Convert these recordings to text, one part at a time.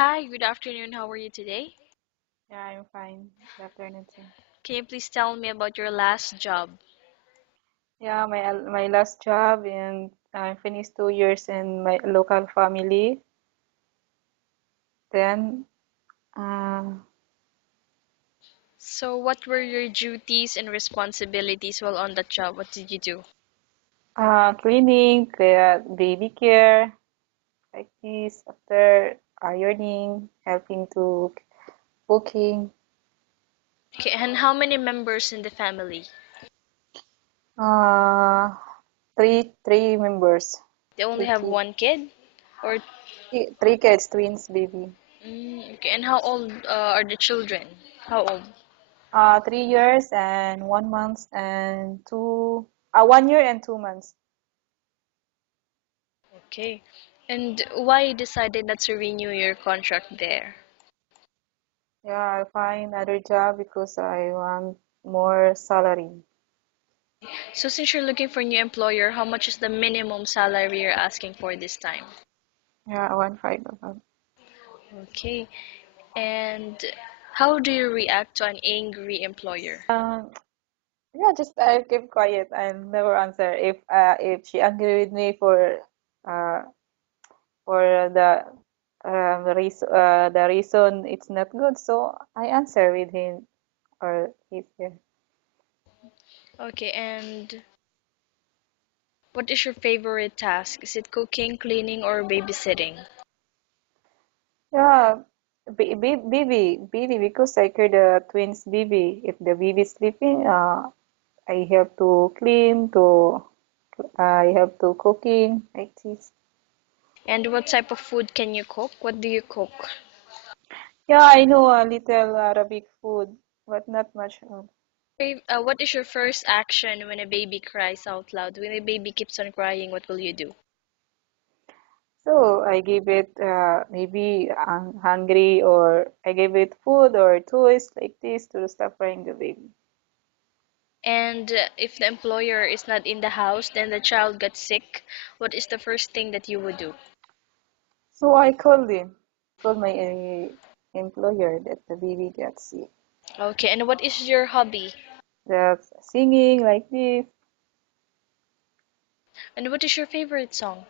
Hi, good afternoon. How are you today? Yeah, I'm fine. Good afternoon, too. Can you please tell me about your last job? Yeah, my last job and I finished 2 years in my local family. Then, uh, So, what were your duties and responsibilities while on that job? What did you do? cleaning, baby care, like this. After ironing, helping to cooking. Okay, and how many members in the family? Uh, three members, They only three have kids, one kid? Or, three kids, twins, baby. okay, and how old are the children? How old? 3 years and 1 month and 1 year and 2 months. Okay, and why you decided not to renew your contract there? Yeah, I find another job because I want more salary. So, since you're looking for a new employer, how much is the minimum salary you're asking for this time? Yeah, I want five of them. Okay, and how do you react to an angry employer? Yeah, just I keep quiet and never answer. If she angry with me uh for the reason it's not good, so I answer with him or his her. Okay, and what is your favorite task? Is it cooking, cleaning, or babysitting? Yeah, baby because I care the twins baby. If the baby is sleeping, I have to clean to I have to cooking like this. And what type of food can you cook? What do you cook? Yeah, I know a little Arabic food, but not much. What is your first action when a baby cries out loud? When a baby keeps on crying, what will you do? So I give it maybe hungry or I give it food or toys like this to stop crying the baby. And if the employer is not in the house, then the child gets sick, what is the first thing that you would do? So I called him, told my employer that the baby got sick. Okay, and what is your hobby? That's singing like this, And what is your favorite song?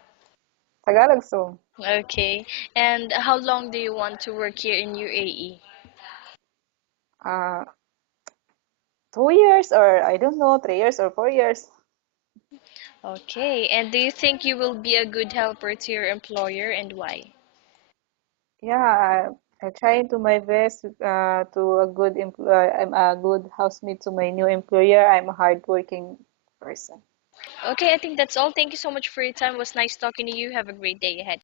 Tagalog song. Okay, and how long do you want to work here in UAE? Uh, 2 years or I don't know, 3 years or 4 years. Okay, and do you think you will be a good helper to your employer and why? Yeah, I try to my best to a good employer. I'm a good housemate to my new employer. I'm a hardworking person. Okay, I think that's all. Thank you so much for your time. It was nice talking to you. Have a great day ahead.